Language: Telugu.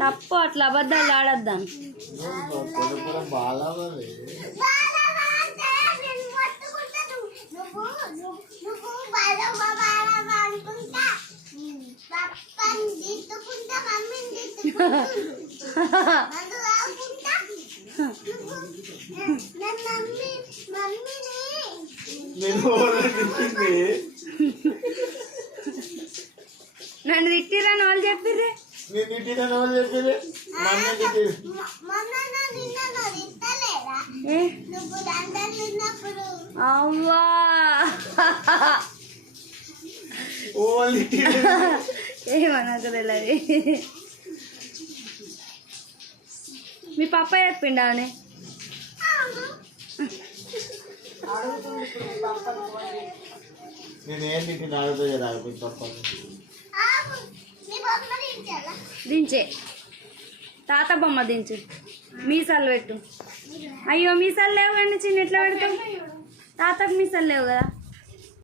తప్పు, అట్లా అబద్ధాలు ఆడద్దాను. నన్ను తిట్టిరని వాళ్ళు చెప్పిర్రే. అవ్వా ఏమనకు తెలియదు. మీ పప్ప చెప్పిండా అని? దించే తాత బొమ్మ దించు, మీసాలు పెట్టు. అయ్యో మీసాలు లేవు కానీ చిన్న ఎట్లా పెడతావు? తాతకు మీసాలు లేవు కదా.